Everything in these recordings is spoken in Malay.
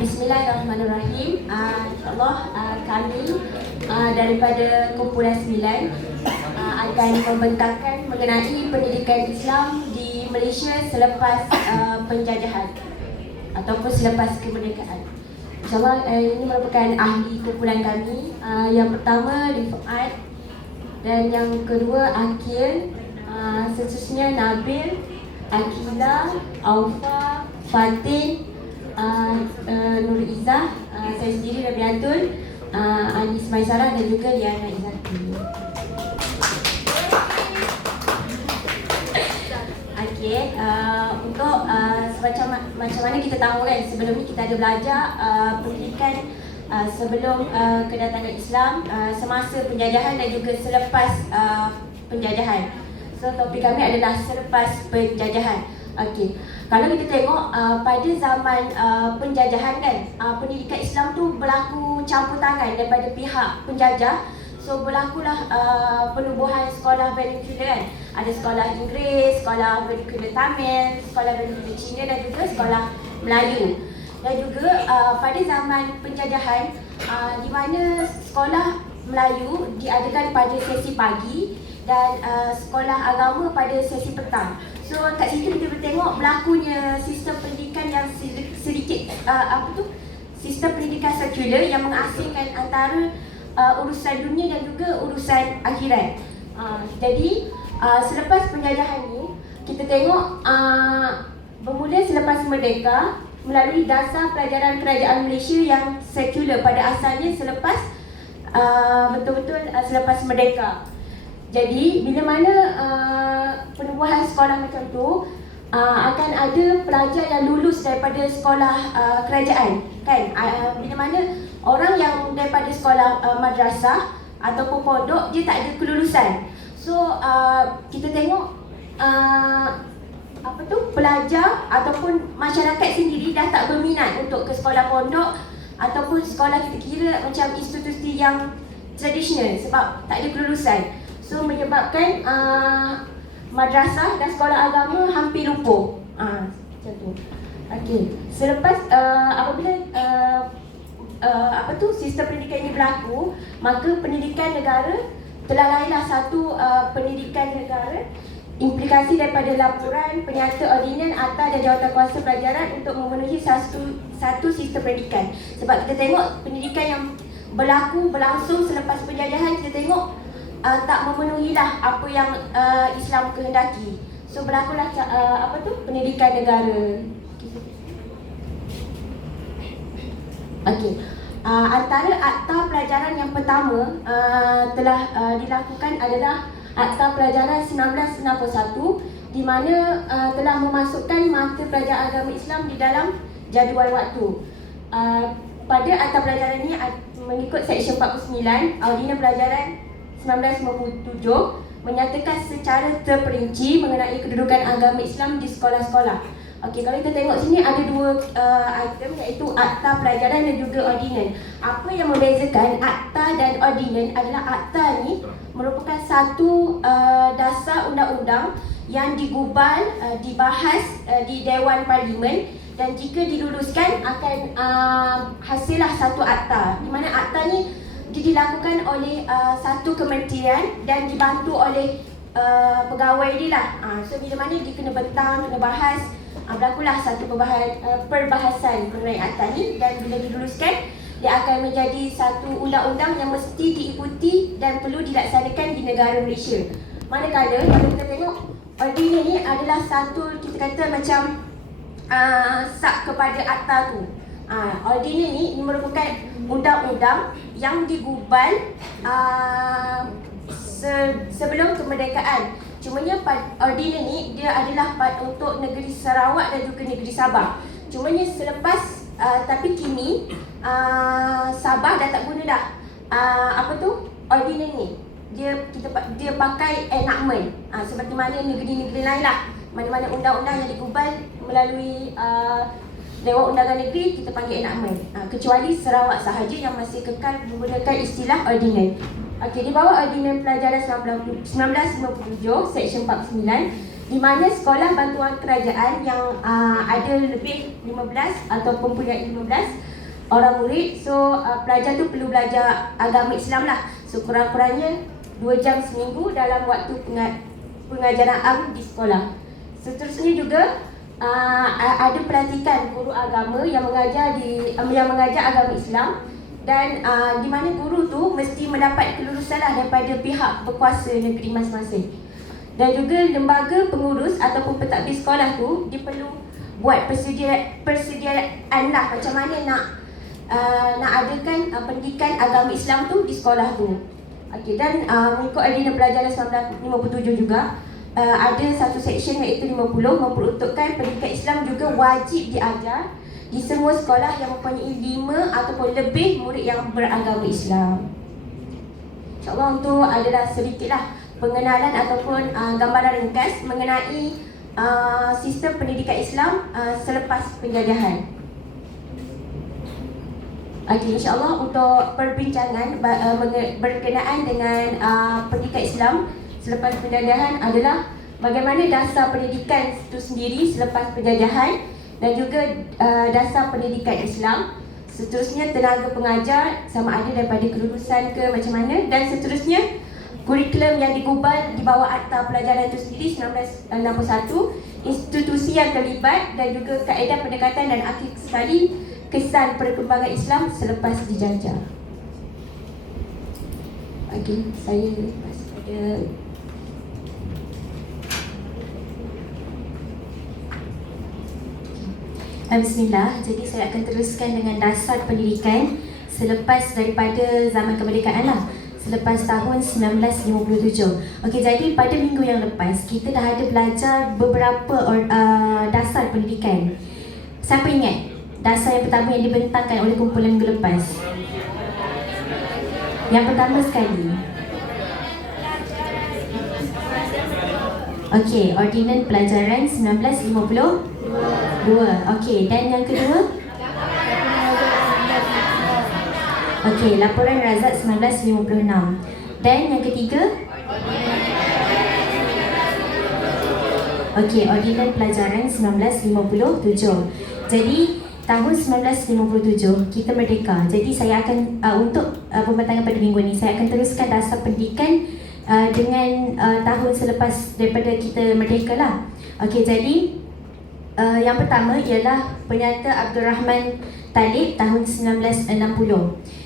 Bismillahirrahmanirrahim. InsyaAllah kami daripada kumpulan 9 akan membentangkan mengenai pendidikan Islam di Malaysia selepas penjajahan ataupun selepas kemerdekaan. InsyaAllah ini merupakan ahli kumpulan kami. Yang pertama Rifaat, dan yang kedua Akil, seterusnya Nabil, Akila, Aufa, Fatin, Nur Izzah, saya sendiri Rabiatul, Anis Maisarah dan juga Liana Izzati. Okey, untuk macam mana kita tahu kan, sebelum ni kita ada belajar pendidikan sebelum kedatangan Islam, semasa penjajahan dan juga selepas penjajahan. So topik kami adalah selepas penjajahan. Okey. Kalau kita tengok pada zaman penjajahan kan, pendidikan Islam tu berlaku campur tangan daripada pihak penjajah. So berlakulah penubuhan sekolah vernacular kan. Ada sekolah Inggeris, sekolah vernacular Tamil, sekolah vernacular Cina dan juga sekolah Melayu. Dan juga pada zaman penjajahan, di mana sekolah Melayu diadakan pada sesi pagi dan sekolah agama pada sesi petang. So kat situ kita boleh tengok berlakunya sistem pendidikan yang sedikit sistem pendidikan sekular yang mengasingkan antara urusan dunia dan juga urusan akhirat. Jadi selepas penjajahan ni kita tengok bermula selepas merdeka melalui dasar pelajaran kerajaan Malaysia yang sekular pada asalnya selepas betul-betul selepas merdeka. Jadi bila mana penubuhan sekolah macam tu, akan ada pelajar yang lulus daripada sekolah kerajaan kan. Bila mana orang yang daripada sekolah madrasah ataupun pondok, dia tak ada kelulusan. So kita tengok pelajar ataupun masyarakat sendiri dah tak berminat untuk ke sekolah pondok ataupun sekolah kita kira macam institusi yang tradisional sebab tak ada kelulusan. So menyebabkan madrasah dan sekolah agama hampir lumpuh. Macam tu. Okey. Selepas apabila sistem pendidikan ini berlaku, maka pendidikan negara telah lahirlah satu pendidikan negara, implikasi daripada laporan penyata ordinan Akta dan Jawatankuasa Pelajaran untuk memenuhi satu sistem pendidikan. Sebab kita tengok pendidikan yang berlangsung selepas penjajahan, kita tengok tak memenuhilah apa yang Islam kehendaki. So berlakulah pendidikan negara. Okey. Antara akta pelajaran yang pertama telah dilakukan adalah Akta Pelajaran 1961, di mana telah memasukkan mata pelajaran agama Islam di dalam jadual waktu. Pada akta pelajaran ini mengikut Seksyen 49 Ordinan Pelajaran 1957 menyatakan secara terperinci mengenai kedudukan agama Islam di sekolah-sekolah. Okey, kalau kita tengok sini ada dua item, iaitu akta pelajaran dan juga ordinan. Apa yang membezakan akta dan ordinan adalah akta ni merupakan satu dasar undang-undang yang digubal, dibahas di Dewan Parlimen, dan jika diluluskan akan hasillah satu akta, di mana akta ni dilakukan oleh satu kementerian dan dibantu oleh pegawai dia lah. So bila mana dia kena bentang, kena bahas, berlakulah satu perbahasan mengenai akta ni, dan bila diluluskan dia akan menjadi satu undang-undang yang mesti diikuti dan perlu dilaksanakan di negara Malaysia. Manakala kalau kita tengok ordinan ni adalah satu, kita kata macam sub kepada akta tu. Ordinan ni merupakan undang-undang yang digubal sebelum kemerdekaan. Cumanya ordinan ni dia adalah untuk negeri Sarawak dan juga negeri Sabah. Cumanya selepas tapi kini Sabah dah tak guna dah ordinan ni. Dia pakai enactment. Seperti mana negeri-negeri lain lah. Mana-mana undang-undang yang digubal melalui Dewan Undangan Negeri, kita panggil enactment. Kecuali Sarawak sahaja yang masih kekal menggunakan istilah ordinan. Okey, di bawah Ordinan Pelajaran 1957 Seksyen 49 di mana sekolah bantuan kerajaan yang ada lebih 15 ataupun punya 15 orang murid. So pelajar tu perlu belajar agama Islam lah. So kurang-kurangnya 2 jam seminggu dalam waktu pengajaran am di sekolah. Seterusnya juga ada pelatihan guru agama yang mengajar agama Islam, dan di mana guru tu mesti mendapat kelulusan daripada pihak berkuasa negeri masing-masing. Dan juga lembaga pengurus ataupun pentadbir sekolah tu dia perlu buat persediaan lah macam mana nak adakan pendidikan agama Islam tu di sekolah tu. Okey, dan mengikut agenda pelajaran 1957 juga ada satu seksyen iaitu 50 memperuntukkan pendidikan Islam juga wajib diajar di semua sekolah yang mempunyai 5 ataupun lebih murid yang beragama Islam. InsyaAllah untuk adalah sedikitlah pengenalan ataupun gambaran ringkas mengenai sistem pendidikan Islam selepas penjajahan. Okey, insyaAllah untuk perbincangan berkenaan dengan pendidikan Islam selepas penjajahan adalah bagaimana dasar pendidikan itu sendiri selepas penjajahan dan juga dasar pendidikan Islam. Seterusnya tenaga pengajar sama ada daripada kelulusan ke macam mana, dan seterusnya kurikulum yang digubal di bawah Akta Pelajaran itu sendiri 1961, institusi yang terlibat dan juga kaedah pendekatan dan akhir sekali kesan perkembangan Islam selepas dijajah. Okey, saya lepas pada Bismillah. Jadi saya akan teruskan dengan dasar pendidikan selepas daripada zaman kemerdekaan lah, selepas tahun 1957. Okey, jadi pada minggu yang lepas kita dah ada belajar beberapa dasar pendidikan. Siapa ingat dasar yang pertama yang dibentangkan oleh kumpulan minggu lepas? Yang pertama sekali, okey, Ordinan Pelajaran 1952. Okey, dan yang kedua? Okey, Laporan Razak 1956. Dan yang ketiga? Okey, Ordinan Pelajaran 1957. Jadi tahun 1957 kita merdeka. Jadi saya akan untuk pembentangan pada minggu ni saya akan teruskan dasar pendidikan dengan tahun selepas daripada kita merdeka lah. Okey, jadi yang pertama ialah Penyata Abdul Rahman Talib tahun 1960.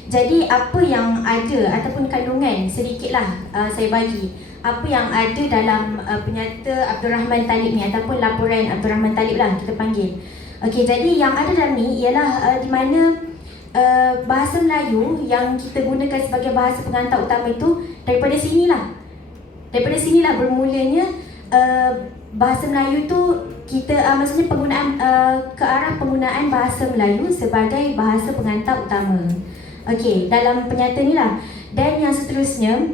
Jadi apa yang ada ataupun kandungan sedikitlah saya bagi apa yang ada dalam Penyata Abdul Rahman Talib ni ataupun laporan Abdul Rahman Talib lah kita panggil. Okey, jadi yang ada dalam ni ialah di mana bahasa Melayu yang kita gunakan sebagai bahasa pengantar utama itu daripada sinilah. Daripada sinilah bermulanya bahasa Melayu tu kita maksudnya penggunaan ke arah penggunaan bahasa Melayu sebagai bahasa pengantar utama. Okey, dalam penyata ni lah. Dan yang seterusnya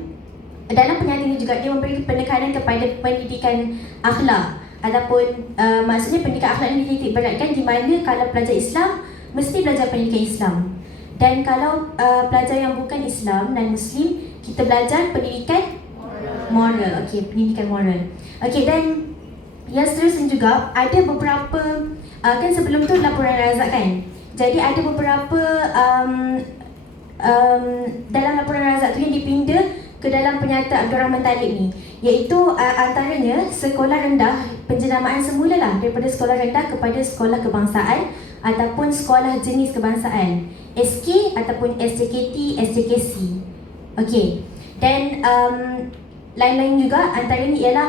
dalam penyata ni juga dia memberi penekanan kepada pendidikan akhlak ataupun maksudnya pendidikan akhlak ini dititik beratkan di mana kalau pelajar Islam mesti belajar pendidikan Islam, dan kalau pelajar yang bukan Islam dan Muslim kita belajar pendidikan moral. Okey, pendidikan moral. Okey, dan yang seterusnya juga ada beberapa kan sebelum tu laporan Razak kan. Jadi ada beberapa dalam laporan Razak tu yang dipinda ke dalam Penyata Abdul Rahman Talib ni, iaitu antaranya sekolah rendah, penjenamaan semula lah daripada sekolah rendah kepada sekolah kebangsaan ataupun sekolah jenis kebangsaan, SK ataupun SJKT, SJKC. Okey, dan lain-lain juga antaranya ialah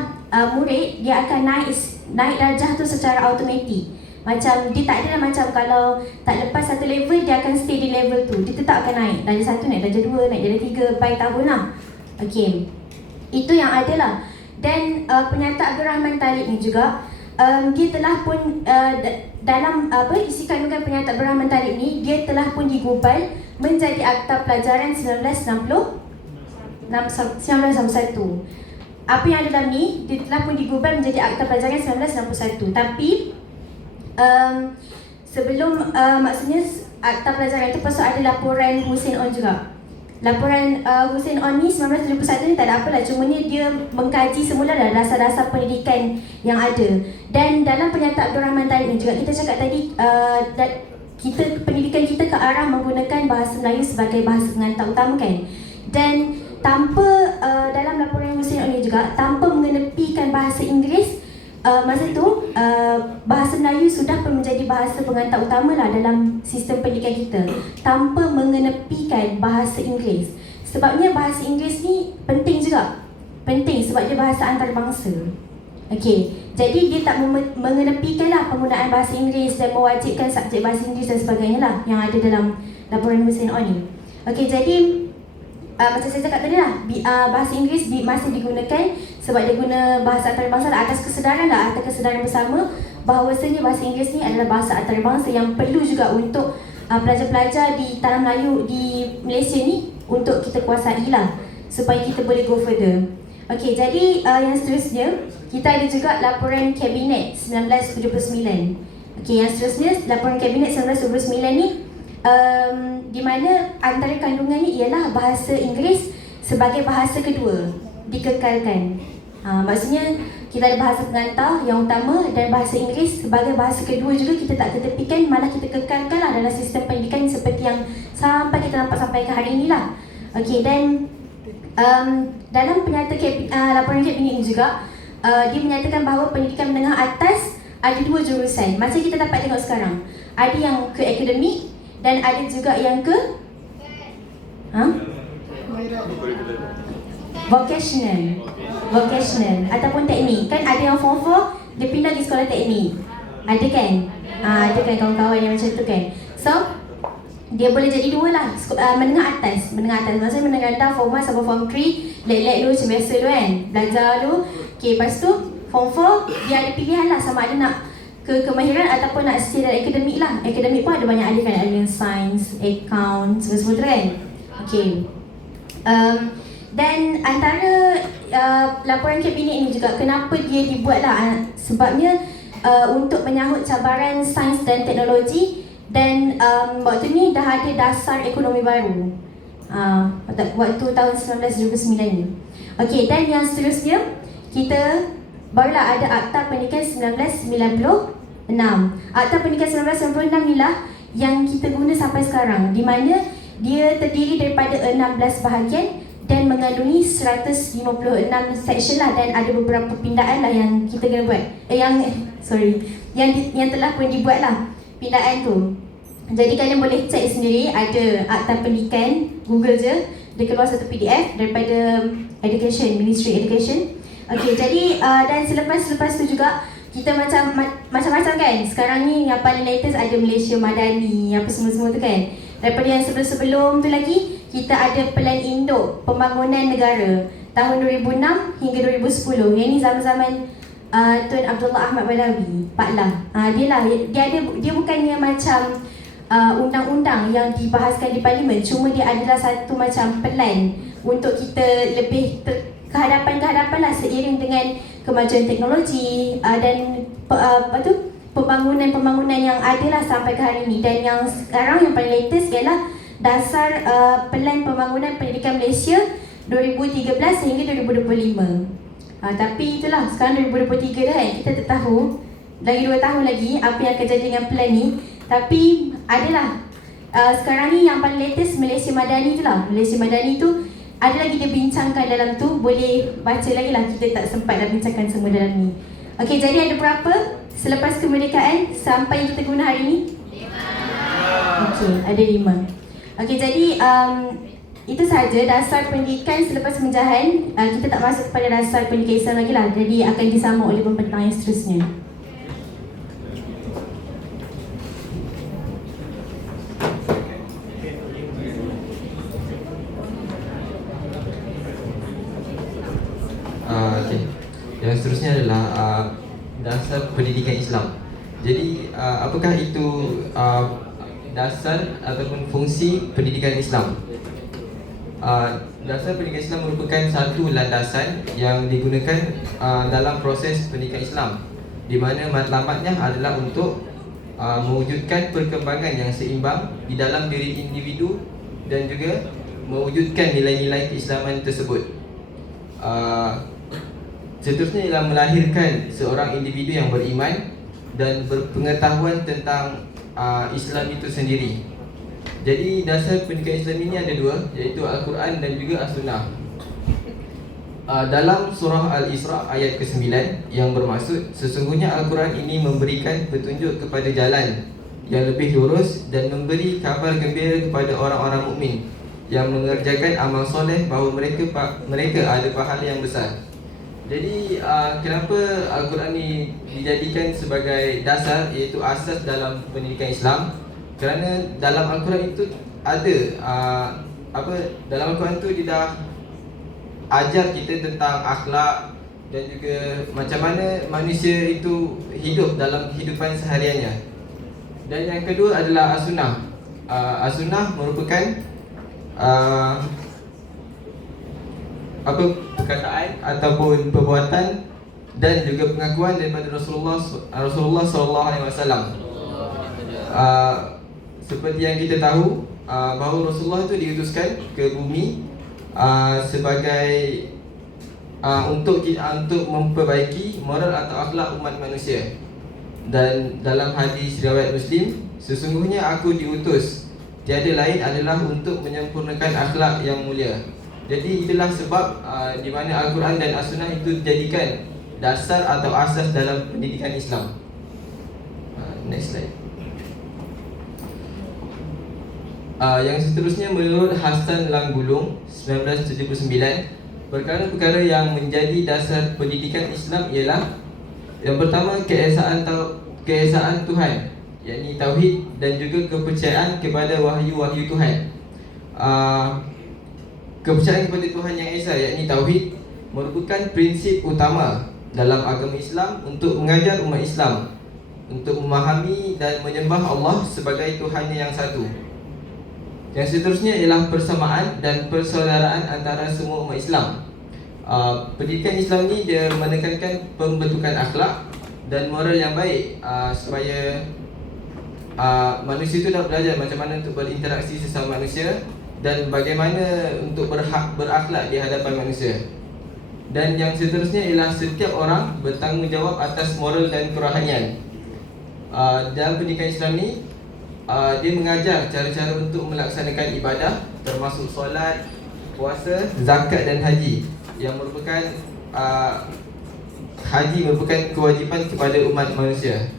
murid dia akan naik darjah tu secara automatik. Macam dia tak ada macam kalau tak lepas satu level dia akan stay di level tu. Dia tetap akan naik darjah 1, naik darjah 2, naik darjah 3 by tahun lah. Okey, itu yang ada lah. Dan Penyata Abdul Rahman Talib ni juga dia telah pun dalam isi kandungan Penyata Abdul Rahman Talib ni dia telah pun digubal menjadi Akta Pelajaran 1961. Apa yang ada dalam ni dia telah pun digubal menjadi Akta Pelajaran 1961. Tapi sebelum maksudnya Akta Pelajaran itu pasal ada laporan Hussein On juga. laporan Hussein On ni 1971 ni tak ada apalah, cumanya dia mengkaji semula dah dasar-dasar pendidikan yang ada. Dan dalam pernyataan Abdul Rahman Tarik ni juga kita cakap tadi, pendidikan kita ke arah menggunakan bahasa Melayu sebagai bahasa pengantar utama kan. Dan tanpa dalam laporan Hussein On ni juga, tanpa mengenepikan bahasa Inggeris, masa tu bahasa Melayu sudah pun menjadi bahasa pengantar utama lah dalam sistem pendidikan kita, tanpa mengenepikan bahasa Inggeris. Sebabnya bahasa Inggeris ni penting juga, penting sebab dia bahasa antarabangsa. Okey, jadi dia tak mengenepikan lah penggunaan bahasa Inggeris dan mewajibkan subjek bahasa Inggeris dan sebagainya lah yang ada dalam laporan Hussein On ni. Okey, jadi macam saya cakap tadi lah, bahasa Inggeris masih digunakan sebab dia guna bahasa antarabangsa lah, atas kesedaran bersama bahawasanya bahasa Inggeris ni adalah bahasa antarabangsa yang perlu juga untuk pelajar-pelajar di Tanah Melayu di Malaysia ni untuk kita kuasai lah, supaya kita boleh go further. Okey, jadi yang seterusnya kita ada juga laporan Kabinet 1979. Okey, yang seterusnya laporan Kabinet 1979 ni di mana antara kandungan ni ialah bahasa Inggeris sebagai bahasa kedua dikekalkan. Maksudnya kita ada bahasa pengantar yang utama dan bahasa Inggeris sebagai bahasa kedua juga kita tak ketepikan, malah kita kekalkan lah dalam sistem pendidikan seperti yang sampai kita nampak sampai ke hari inilah. Okey, dan dalam pernyataan laporan Kabinet ini juga dia menyatakan bahawa pendidikan menengah atas ada dua jurusan. Macam kita dapat tengok sekarang, ada yang ke akademik dan ada juga yang ke vocational ataupun teknik. Kan ada yang form 4 dia pindah di sekolah teknik, ada kan? Ada kan kawan-kawan yang macam tu kan. So dia boleh jadi dua lah, menengah atas. Maksudnya menengah rendah form 1 sampai form 3 lek-lek dulu macam biasa tu kan, belajar dulu. Okay, lepas tu form 4 dia ada pilihan lah, sama ada nak ke kemahiran ataupun nak secara akademik lah. Akademik pun ada banyak, ada kan, ada yang science, account, semua-semua tu kan. Okay, dan antara laporan Kabinet ini juga kenapa dia dibuat lah, sebabnya untuk menyahut cabaran sains dan teknologi. Dan waktu ni dah ada dasar ekonomi baru waktu tahun 1979 ni. Okey, dan yang seterusnya kita barulah ada Akta Pendidikan 1996. Akta Pendidikan 1996 ni lah yang kita guna sampai sekarang, di mana dia terdiri daripada 16 bahagian dan mengandungi 156 section lah, dan ada beberapa pindaan lah yang kita kena buat. Yang telah pun dibuat lah pindaan tu. Jadi kalian boleh cek sendiri, ada Akta Pendidikan, Google je, dia keluar satu PDF daripada Ministry Education. Okey, jadi dan selepas tu juga kita macam-macam kan. Sekarang ni yang paling latest ada Malaysia Madani, apa semua-semua tu kan. Daripada yang sebelum tu lagi, kita ada Pelan Induk Pembangunan Negara tahun 2006 hingga 2010. Yang ni zaman-zaman Tun Abdullah Ahmad Balawi, Pak Lah. Dia bukannya macam undang-undang yang dibahaskan di parlimen, cuma dia adalah satu macam pelan untuk kita lebih kehadapan lah seiring dengan kemajuan teknologi dan pembangunan yang ada lah sampai ke hari ini. Dan yang sekarang yang paling latest ialah dasar Pelan Pembangunan Pendidikan Malaysia 2013 hingga 2025. Tapi itulah, sekarang 2023 dah kan, kita tak tahu lagi 2 tahun lagi apa yang akan jadi dengan plan ni. Tapi adalah sekarang ni yang paling latest Malaysia Madani tu lah. Malaysia Madani tu ada lagi dia bincangkan dalam tu, boleh baca lagi lah, kita tak sempat dah bincangkan semua dalam ni. Okey, jadi ada berapa selepas kemerdekaan sampai yang kita guna hari ni? 5. Okey, ada 5. Okey, jadi itu sahaja dasar pendidikan selepas penjajahan. Kita tak masuk kepada dasar pendidikan Islam lagi lah, jadi akan disambung oleh pembentang yang seterusnya. Yang seterusnya adalah dasar pendidikan Islam. Jadi apakah itu dasar ataupun fungsi pendidikan Islam? Dasar pendidikan Islam merupakan satu landasan yang digunakan dalam proses pendidikan Islam, di mana matlamatnya adalah untuk mewujudkan perkembangan yang seimbang di dalam diri individu dan juga mewujudkan nilai-nilai keislaman tersebut. Seterusnya ialah melahirkan seorang individu yang beriman dan berpengetahuan tentang Islam itu sendiri. Jadi dasar pendidikan Islam ini ada dua, iaitu Al-Quran dan juga As-Sunnah. Dalam surah Al-Isra ayat ke-9 yang bermaksud sesungguhnya Al-Quran ini memberikan petunjuk kepada jalan yang lebih lurus dan memberi kabar gembira kepada orang-orang mukmin yang mengerjakan amal soleh bahawa mereka ada pahala yang besar. Jadi kenapa Al-Quran ini dijadikan sebagai dasar, iaitu asas dalam pendidikan Islam? Kerana dalam Al-Quran itu ada dalam Al-Quran itu dia dah ajar kita tentang akhlak dan juga macam mana manusia itu hidup dalam kehidupan sehariannya. Dan yang kedua adalah As-Sunnah. As-Sunnah merupakan perkataan ataupun perbuatan dan juga pengakuan daripada Rasulullah sallallahu alaihi wasallam. Seperti yang kita tahu bahawa Rasulullah itu diutuskan ke bumi sebagai untuk memperbaiki moral atau akhlak umat manusia. Dan dalam hadis riwayat Muslim, sesungguhnya aku diutus, tiada lain adalah untuk menyempurnakan akhlak yang mulia. Jadi itulah sebab di mana Al-Quran dan As-Sunnah itu dijadikan dasar atau asas dalam pendidikan Islam. Next slide. Yang seterusnya, menurut Hasan Langgulung 1979, perkara-perkara yang menjadi dasar pendidikan Islam ialah yang pertama, keesaan Tuhan, yakni tauhid, dan juga kepercayaan kepada wahyu-wahyu Tuhan. Kepercayaan kepada Tuhan yang esa, yakni tauhid, merupakan prinsip utama dalam agama Islam untuk mengajar umat Islam untuk memahami dan menyembah Allah sebagai Tuhan yang satu. Yang seterusnya ialah persamaan dan persaudaraan antara semua umat Islam. Pendidikan Islam ni dia menekankan pembentukan akhlak dan moral yang baik, supaya manusia itu dah belajar macam mana untuk berinteraksi sesama manusia dan bagaimana untuk berakhlak di hadapan manusia. Dan yang seterusnya ialah setiap orang bertanggungjawab atas moral dan kerohanian. Dalam pendidikan Islam ni dia mengajar cara-cara untuk melaksanakan ibadah, termasuk solat, puasa, zakat dan haji, yang merupakan haji merupakan kewajipan kepada umat manusia.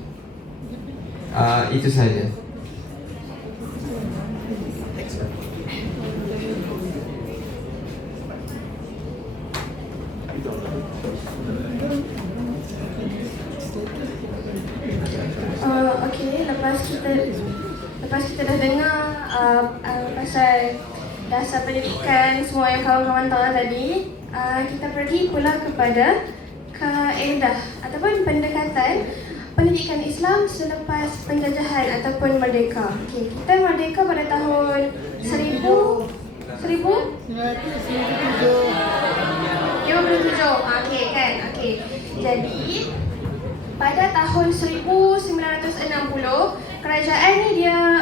Itu sahaja. Okey, lepas kita dah dengar pasal dasar pendidikan semua yang kawan-kawan tahu tadi, kita pergi pula kepada kaedah ataupun pendekatan pendidikan Islam selepas penjajahan ataupun merdeka. Okey, kita merdeka pada tahun 1957. Okey kan? Okey. Jadi pada tahun 1960, kerajaan ni dia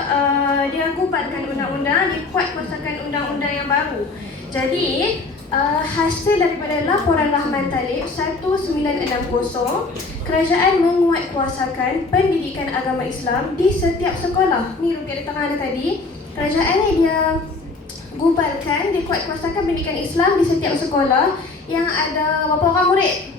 gubarkan undang-undang, dikuatkuasakan undang-undang yang baru. Jadi hasil daripada laporan Rahman Talib 1960, kerajaan menguatkuasakan pendidikan agama Islam di setiap sekolah. Ni rupiah di tengah ada tadi. Kerajaan ni dia gubarkan, dikuatkuasakan pendidikan Islam di setiap sekolah yang ada berapa orang murid?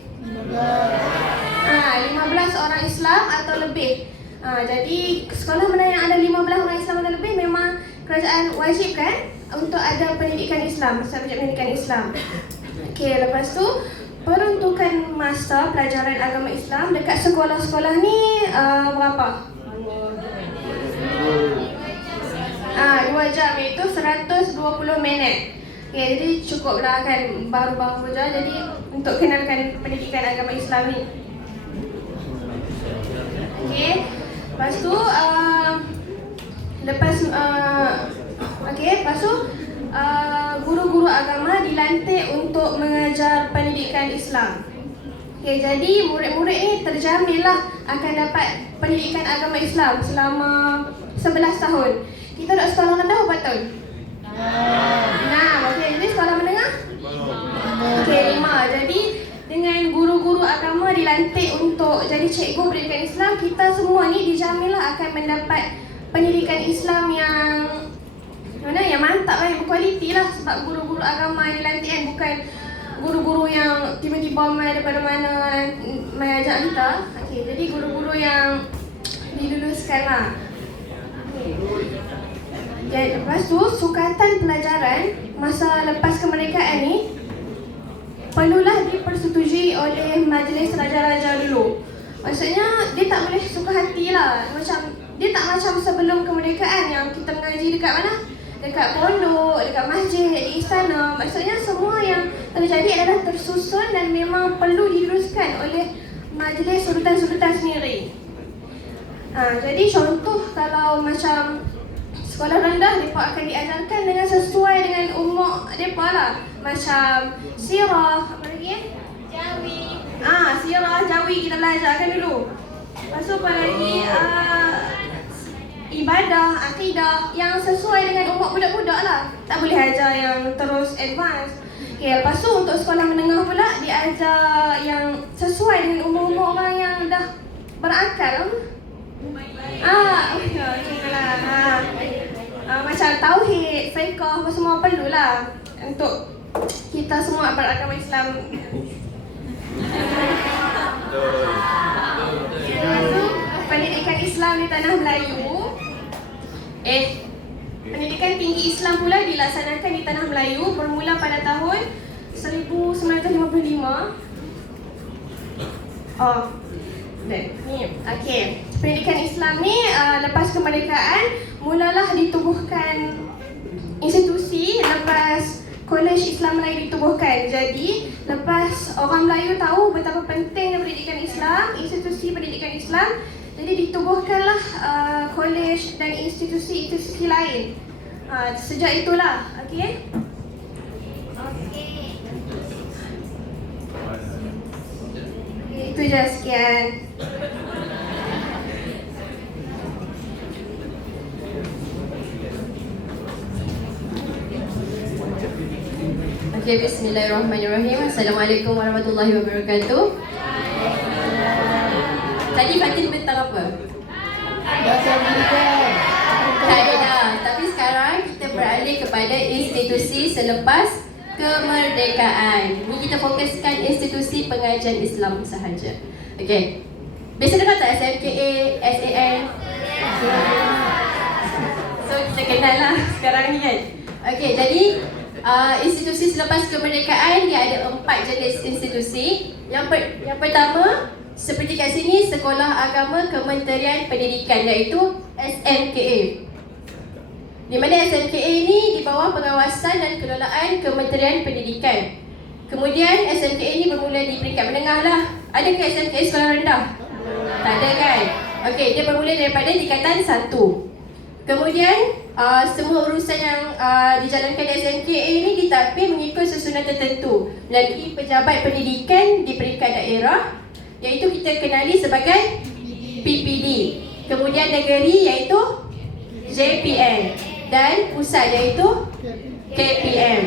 15 orang Islam atau lebih. Jadi sekolah mana yang ada 15 orang Islam atau lebih, memang kerajaan wajibkan untuk ada pendidikan Islam, subjek pendidikan Islam. Okey, lepas tu peruntukan masa pelajaran agama Islam dekat sekolah-sekolah ni berapa? 2 jam, iaitu 120 minit. Okay, jadi cukuplah kan, baru-baru je. Jadi untuk kenalkan pendidikan agama Islam ni. Okay, lepas tu guru-guru agama dilantik untuk mengajar pendidikan Islam. Okay, jadi murid-murid ni terjaminlah akan dapat pendidikan agama Islam selama 11 tahun. Kita duduk sekolah rendah berapa tahun? Okey, jadi sekolah menengah? Okey, 5. Jadi dengan guru-guru agama dilantik untuk jadi cikgu pendidikan Islam, kita semua ni dijaminlah akan mendapat pendidikan Islam yang yang mantap yang berkualiti lah, sebab guru-guru agama yang dilantik kan bukan guru-guru yang tiba-tiba main daripada mana mengajar kita. Okey, jadi guru-guru yang diluluskan lah. Dan lepas tu, sukatan pelajaran masa lepas kemerdekaan ni perlulah dipersetujui oleh majlis raja-raja dulu. Maksudnya dia tak boleh suka hati lah. Macam dia tak macam sebelum kemerdekaan yang kita mengaji dekat mana? Dekat pondok, dekat masjid, di istana. Maksudnya semua yang terjadi adalah tersusun dan memang perlu diluruskan oleh majlis sultan-sultan sendiri. Jadi contoh kalau macam sekolah rendah, mereka akan diajarkan dengan sesuai dengan umur mereka lah. Macam sirah, apa lagi Jawi. Sirah, Jawi kita belajarkan dulu. Lepas tu apa lagi? Ibadah, akidah yang sesuai dengan umur budak-budak lah. Tak boleh ajar yang terus advance. Okay, lepas tu untuk sekolah menengah pula diajar yang sesuai dengan umur-umur orang yang dah berakal. Macam tauhid, fiqh, apa semua perlulah untuk kita semua beragama Islam. Pendidikan Islam di tanah Melayu. Pendidikan tinggi Islam pula dilaksanakan di tanah Melayu bermula pada tahun 1955. Okey. Pendidikan Islam ni lepas kemerdekaan mulalah ditubuhkan institusi lepas Kolej Islam Melayu ditubuhkan. Jadi lepas orang Melayu tahu betapa pentingnya pendidikan Islam, institusi pendidikan Islam, jadi ditubuhkanlah kolej dan institusi-institusi lain. Sejak itulah, okey. Itu je, sekian. Okey, bismillahirrahmanirrahim. Assalamualaikum warahmatullahi wabarakatuh. Tadi Fatin bentang apa? Tak ada dah. Tapi sekarang kita beralih kepada institusi selepas kemerdekaan. Ni kita fokuskan institusi pengajian Islam sahaja. Okey. Biasa dengar tak SMKA, SAN? So kita kenal lah sekarang ni kan. Okey, jadi institusi selepas kemerdekaan dia ada 4 jenis institusi. Yang pertama, seperti kat sini, Sekolah Agama Kementerian Pendidikan, iaitu SMKA. Di mana SMKA ni di bawah pengawasan dan kelolaan Kementerian Pendidikan. Kemudian SMKA ni bermula di peringkat menengah lah. Ada ke SMKA sekolah rendah? Tak ada kan? Okey, dia bermula daripada tingkatan 1. Kemudian semua urusan yang dijalankan di SMKA ini ditadbir mengikut susunan tertentu melalui pejabat pendidikan di peringkat daerah, iaitu kita kenali sebagai PPD. Kemudian negeri iaitu JPN dan pusat iaitu KPM.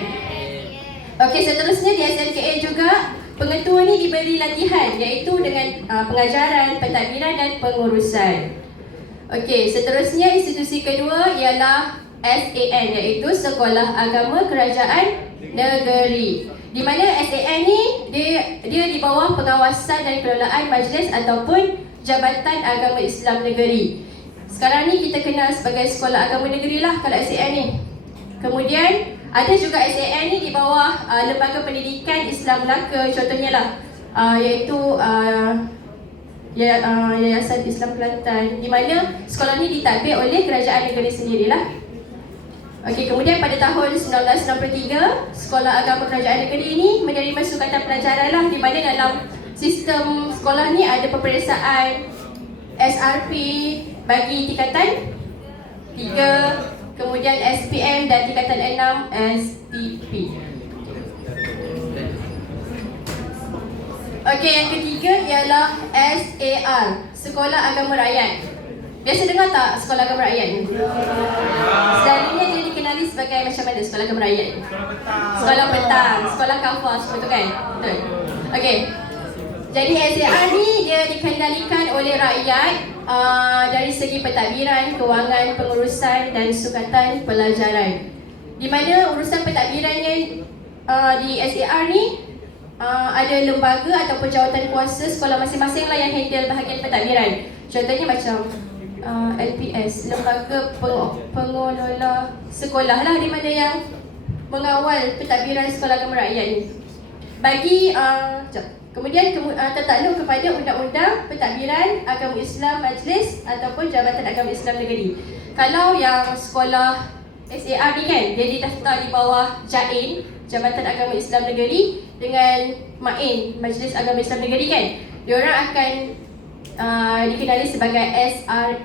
Okey, seterusnya di SMKA juga pengetua ni diberi latihan, iaitu dengan pengajaran, pentadbiran dan pengurusan. Okey, seterusnya institusi kedua ialah SAN, iaitu Sekolah Agama Kerajaan Negeri. Di mana SAN ni dia di bawah pengawasan dan kelolaan majlis ataupun Jabatan Agama Islam Negeri. Sekarang ni kita kenal sebagai Sekolah Agama Negeri lah kalau SAN ni. Kemudian ada juga SAN ni di bawah Lembaga Pendidikan Islam Melaka, contohnya lah iaitu Yayasan Islam Kelantan, di mana sekolah ni ditadbir oleh kerajaan negeri sendirilah. Okey, kemudian pada tahun 1963, Sekolah Agama Kerajaan Negeri ini menerima sukatan pelajaran lah, di mana dalam sistem sekolah ni ada peperiksaan SRP bagi tingkatan 3, kemudian SPM dan tingkatan 6 STP. Okey, yang ketiga ialah SAR, Sekolah Agama Rakyat. Biasa dengar tak sekolah agama rakyat ni? Selalunya dia dikenali sebagai macam mana sekolah agama rakyat ni? Sekolah petang, sekolah kafah, semua tu kan? Betul? Okey. Jadi SAR ni dia dikendalikan oleh rakyat dari segi pentadbiran, kewangan, pengurusan dan sukatan pelajaran. Di mana urusan pentadbirannya di SAR ni ada lembaga ataupun jawatan kuasa sekolah masing-masing lah yang handle bahagian pentadbiran. Contohnya macam LPS, lembaga pengelola sekolah lah, di mana yang mengawal pentadbiran sekolah agama rakyat ni. Bagi kemudian tertakluk kepada Undang-Undang Pentadbiran Agama Islam Majlis ataupun Jabatan Agama Islam Negeri. Kalau yang sekolah SAR ni kan, dia didaftar di bawah JAIN, Jabatan Agama Islam Negeri, dengan MAIN, Majlis Agama Islam Negeri kan, diorang akan dikenali sebagai SRAR,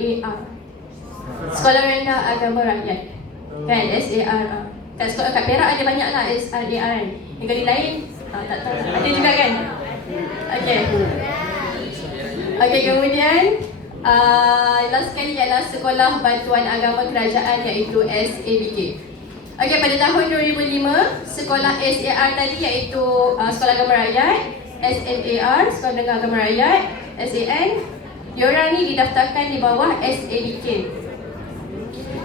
Sekolah Rendah Agama Rakyat kan, SAR. Kat Perak ada banyak lah SRAR kan. Negeri lain tak tahu, ada juga kan. Okey, kemudian last sekali ialah Sekolah Bantuan Agama Kerajaan, iaitu SABK. Okey, pada tahun 2005, sekolah SAR tadi iaitu Sekolah Agama Rakyat, SMAR, Sekolah Menengah Agama Rakyat, SAN, diorang ni didaftarkan di bawah SABK.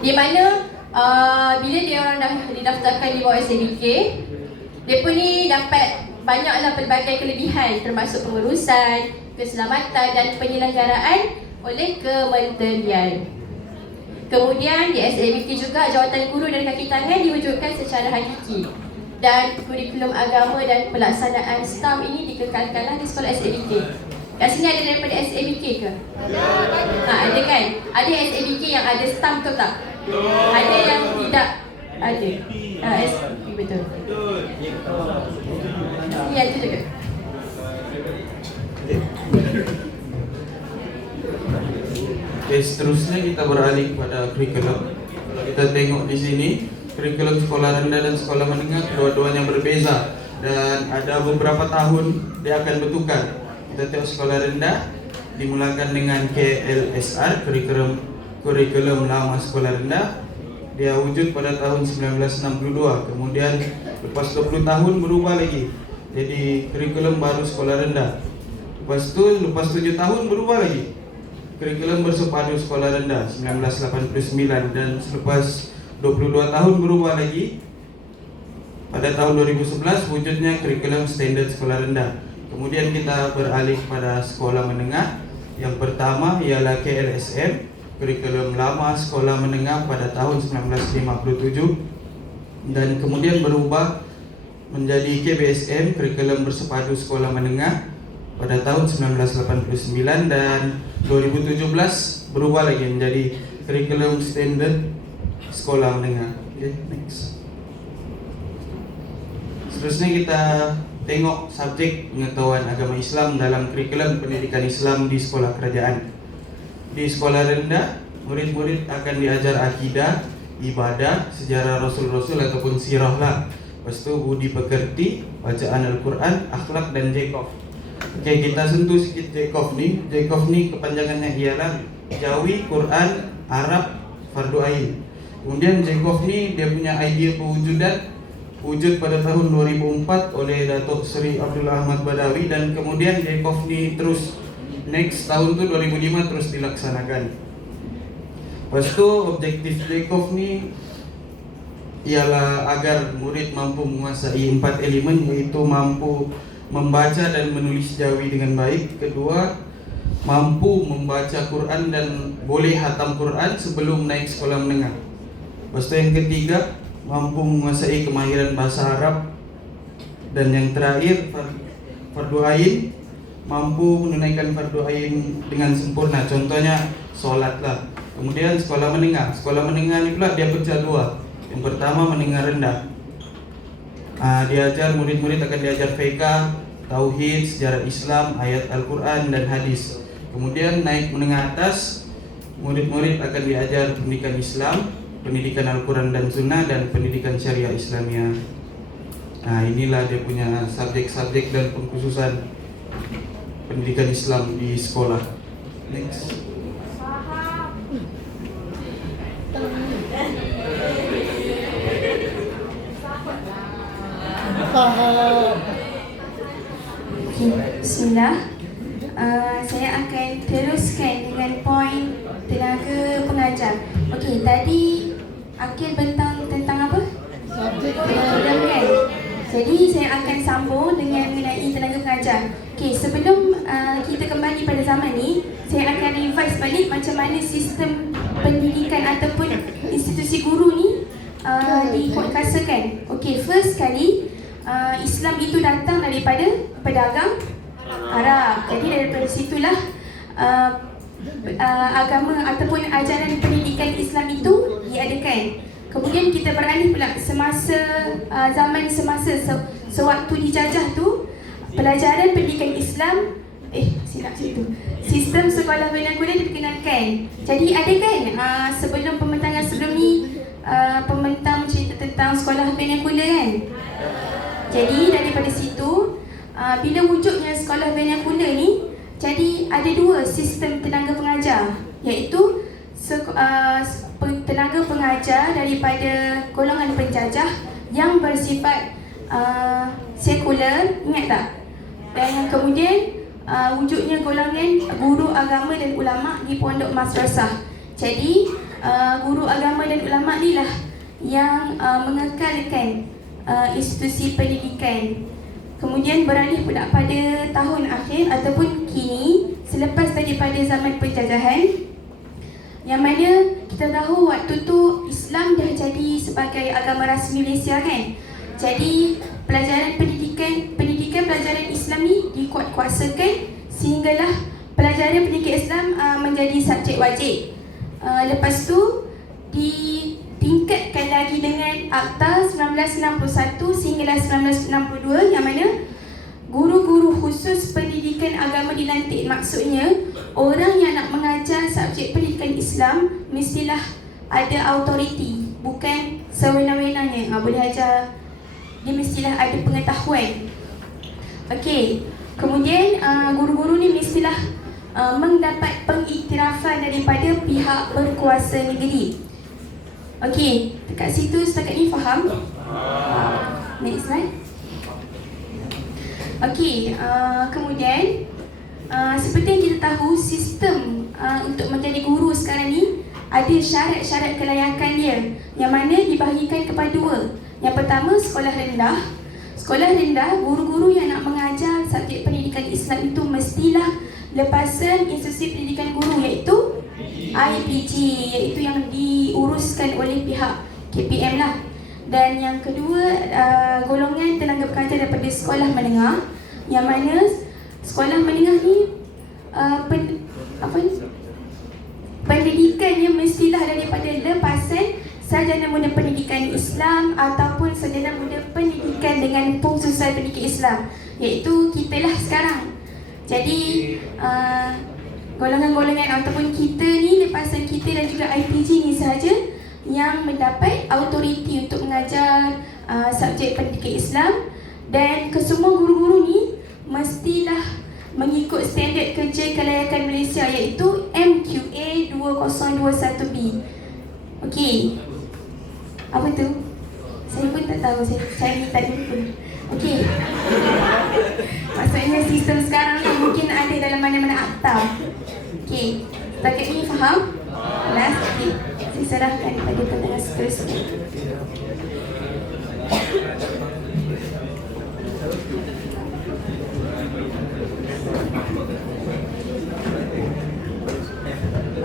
Di mana bila diorang dah didaftarkan di bawah SABK, mereka ni dapat banyaklah pelbagai kelebihan, termasuk pengurusan, keselamatan dan penyelenggaraan oleh kementerian. Kemudian di SABK juga jawatan guru dan kaki tangan diwujudkan secara hakiki, dan kurikulum agama dan pelaksanaan STAM ini dikekalkanlah di sekolah SABK. Kat sini ada daripada SABK ke? Ada kan? Ada SABK yang ada STAM tu tak? Ada yang tidak ada. SABK betul. Ya, itu juga. Oke, seterusnya kita beralih pada kurikulum. Kalau kita tengok di sini, kurikulum sekolah rendah dan sekolah menengah kedua-duanya berbeza, dan ada beberapa tahun dia akan bertukar. Kita tengok sekolah rendah dimulakan dengan KLSR, kurikulum lama sekolah rendah. Dia wujud pada tahun 1962. Kemudian lepas 20 tahun berubah lagi jadi kurikulum baru sekolah rendah. Lepas 7 tahun berubah lagi kurikulum bersepadu sekolah rendah 1989, dan selepas 22 tahun berubah lagi pada tahun 2011 wujudnya kurikulum standard sekolah rendah. Kemudian kita beralih pada sekolah menengah. Yang pertama ialah KLSM, kurikulum lama sekolah menengah pada tahun 1957, dan kemudian berubah menjadi KBSM, kurikulum bersepadu sekolah menengah pada tahun 1989, dan 2017 berubah lagi menjadi kurikulum standard sekolah menengah. Okay, next. Seterusnya kita tengok subjek pengetahuan agama Islam dalam kurikulum pendidikan Islam di sekolah kerajaan. Di sekolah rendah, murid-murid akan diajar akidah, ibadah, sejarah Rasul-Rasul ataupun sirah lah. Lepas tu budi pekerti, bacaan Al-Quran, akhlak dan Jacob. Okey, kita sentuh sikit Jacob ni. Jacob ni kepanjangannya ialah Jawi, Quran, Arab, Fardu Ain. Kemudian Jacob ni dia punya idea pewujudan wujud pada tahun 2004 oleh Datuk Seri Abdul Ahmad Badawi, dan kemudian Jacob ni terus next tahun tu 2005 terus dilaksanakan. Lepas tu objektif Jacob ni ialah agar murid mampu menguasai 4 elemen, iaitu mampu membaca dan menulis Jawi dengan baik. Kedua, mampu membaca Quran dan boleh hatam Quran sebelum naik sekolah menengah. Lepas tu yang ketiga, mampu menguasai kemahiran bahasa Arab. Dan yang terakhir, fardu ain, mampu menunaikan fardu ain dengan sempurna. Contohnya solat lah. Kemudian sekolah menengah. Sekolah menengah ni pula dia pecah dua. Yang pertama menengah rendah. Diajar murid-murid akan diajar fiqh, tauhid, sejarah Islam, ayat Al-Quran dan hadis. Kemudian naik menengah atas, murid-murid akan diajar pendidikan Islam, pendidikan Al-Quran dan Sunnah, dan pendidikan Syariah Islamiyah. Inilah dia punya subjek-subjek dan pengkhususan pendidikan Islam di sekolah. Next. Okay, bismillah. Saya akan teruskan dengan poin tenaga pengajar. Okey, tadi Akil tentang apa? Program kan? Jadi saya akan sambung dengan mengenai tenaga pengajar. Okey, sebelum kita kembali pada zaman ni, saya akan revise balik macam mana sistem pendidikan ataupun institusi guru ni dikuatkuasakan. Okey, first kali Islam itu datang daripada pedagang Arab. Jadi daripada situlah agama ataupun ajaran pendidikan Islam itu diadakan. Kemudian kita beralih pula sewaktu dijajah tu, pelajaran pendidikan Islam silap situ. Sistem sekolah bina kuda diperkenalkan. Jadi ada kan sebelum pembentangan sebelum ni pembentang cerita tentang sekolah bina kuda kan? Jadi daripada situ bila wujudnya sekolah bina kuda ni, jadi ada dua sistem tenaga pengajar, iaitu tenaga pengajar daripada golongan penjajah yang bersifat sekular, ingat tak? Dan kemudian wujudnya golongan guru agama dan ulama di pondok madrasah. Jadi guru agama dan ulama ni lah yang mengekalkan institusi pendidikan. Kemudian beralih pula pada tahun akhir ataupun kini, selepas daripada zaman penjajahan, yang mana kita tahu waktu tu Islam dah jadi sebagai agama rasmi Malaysia kan. Jadi pelajaran pendidikan pelajaran Islam ni dikuatkuasakan sehinggalah pelajaran pendidikan Islam menjadi subjek wajib. Lepas tu ditingkatkan lagi dengan Akta 1961 sehinggalah 1962, yang mana guru-guru khusus pendidikan agama dilantik. Maksudnya orang yang nak mengajar subjek pendidikan Islam mestilah ada autoriti, bukan sewenang-wenangnya boleh ajar. Dia mestilah ada pengetahuan. Okey, kemudian guru-guru ni mestilah mendapat pengiktirafan daripada pihak berkuasa negeri. Okey, dekat situ setakat ni faham? Next slide. Okey, kemudian seperti yang kita tahu, sistem untuk menjadi guru sekarang ni ada syarat-syarat kelayakan dia, yang mana dibahagikan kepada dua. Yang pertama, sekolah rendah. Sekolah rendah, guru-guru yang nak mengajar subjek pendidikan Islam itu mestilah lepasan institusi pendidikan guru, iaitu IPG, iaitu yang diuruskan oleh pihak KPM lah. Dan yang kedua, golongan tenaga pengajar daripada sekolah menengah, yang mana sekolah menengah ni pendidikannya mestilah daripada lepasan sarjana muda pendidikan Islam ataupun sarjana muda pendidikan dengan pengkhususan pendidikan Islam, iaitu kita lah sekarang. Jadi golongan-golongan ataupun kita ni, lepasan kita dan juga IPG ni sahaja yang mendapat autoriti untuk mengajar subjek pendidikan Islam. Dan kesemua guru-guru ni mestilah mengikut standard kerja kelayakan Malaysia, iaitu MQA 2021B. Okey, apa tu? Saya pun tak tahu, saya ni tak lupa. Okey, maksudnya sistem sekarang ni mungkin ada dalam mana-mana akta. Okey, setakat ni faham? Last, okay. Saya serahkan kepada pendengar seterusnya.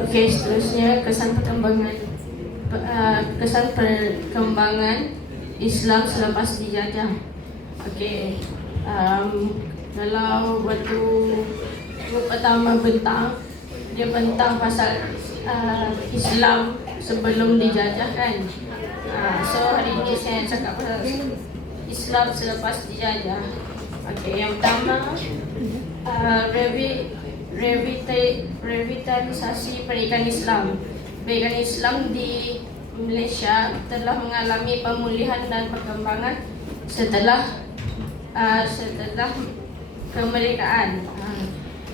Okey, seterusnya kesan perkembangan Islam selepas dijajah. Okey, kalau waktu pertama bentang, dia bentang pasal Islam sebelum dijajah kan. So hari ini saya cakap pasal Islam selepas dijajah. Okey, yang pertama revitalisasi pendidikan Islam. Pendidikan Islam di Malaysia telah mengalami pemulihan dan perkembangan setelah kemerdekaan.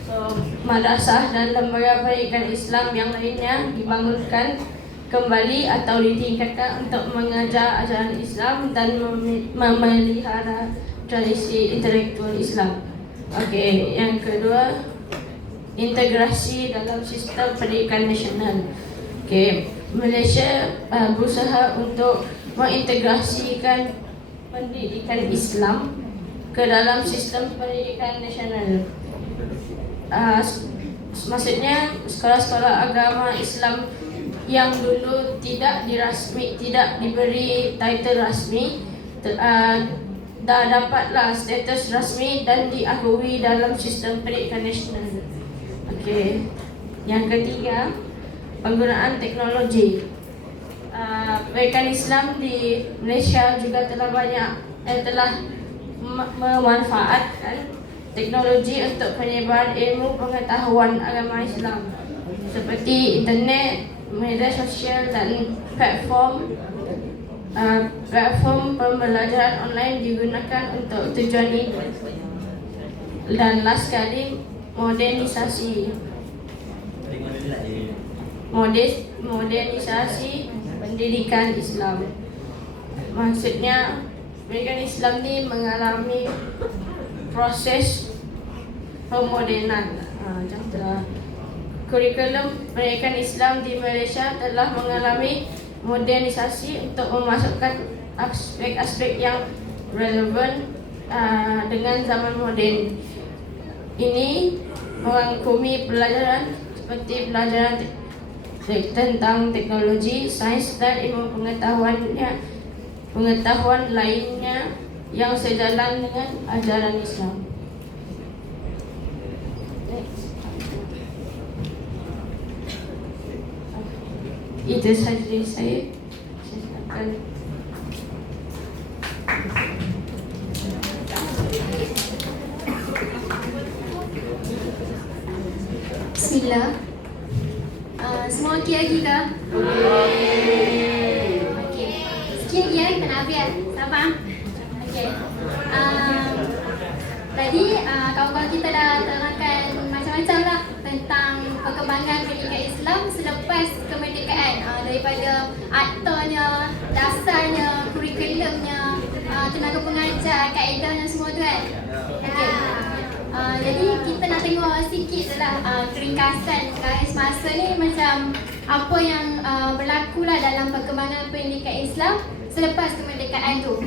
So madrasah dan lembaga pendidikan Islam yang lainnya dibangunkan kembali atau ditingkatkan untuk mengajar ajaran Islam dan memelihara tradisi intelektual Islam. Okey, yang kedua, integrasi dalam sistem pendidikan nasional. Okey, Malaysia berusaha untuk mengintegrasikan pendidikan Islam ke dalam sistem pendidikan nasional. Maksudnya sekolah-sekolah agama Islam yang dulu tidak diberi title rasmi dah dapatlah status rasmi dan diakui dalam sistem pendidikan nasional. Okey. Yang ketiga, penggunaan teknologi. Pendidikan Islam di Malaysia juga telah memanfaatkan teknologi untuk penyebaran ilmu pengetahuan agama Islam seperti internet, media sosial dan platform pembelajaran online digunakan untuk tujuan ini. Dan last sekali, modernisasi pendidikan Islam. Maksudnya pendidikan Islam ni mengalami proses pemodenan. Macam itulah. Kurikulum pendidikan Islam di Malaysia telah mengalami modernisasi untuk memasukkan aspek-aspek yang relevan dengan zaman moden. Ini merangkumi pelajaran seperti pelajaran tentang teknologi, sains dan ilmu pengetahuan lainnya yang sejalan dengan ajaran Islam. Itu saja dari saya. Bismillah. Semua okey lagi ke? Okey. Sikit lagi ya, kita nak habis. Sabar. Okey. Tadi kawan-kawan kita dah terangkan macam-macam lah tentang perkembangan pendidikan Islam selepas kemerdekaan, daripada aktanya, dasarnya, kurikulumnya, tenaga pengajar, kaedahnya semua tu kan. Okey. Jadi kita nak tengok sikit je lah keringkasan garis masa ni macam apa yang berlaku lah dalam perkembangan pendidikan Islam selepas kemerdekaan tu.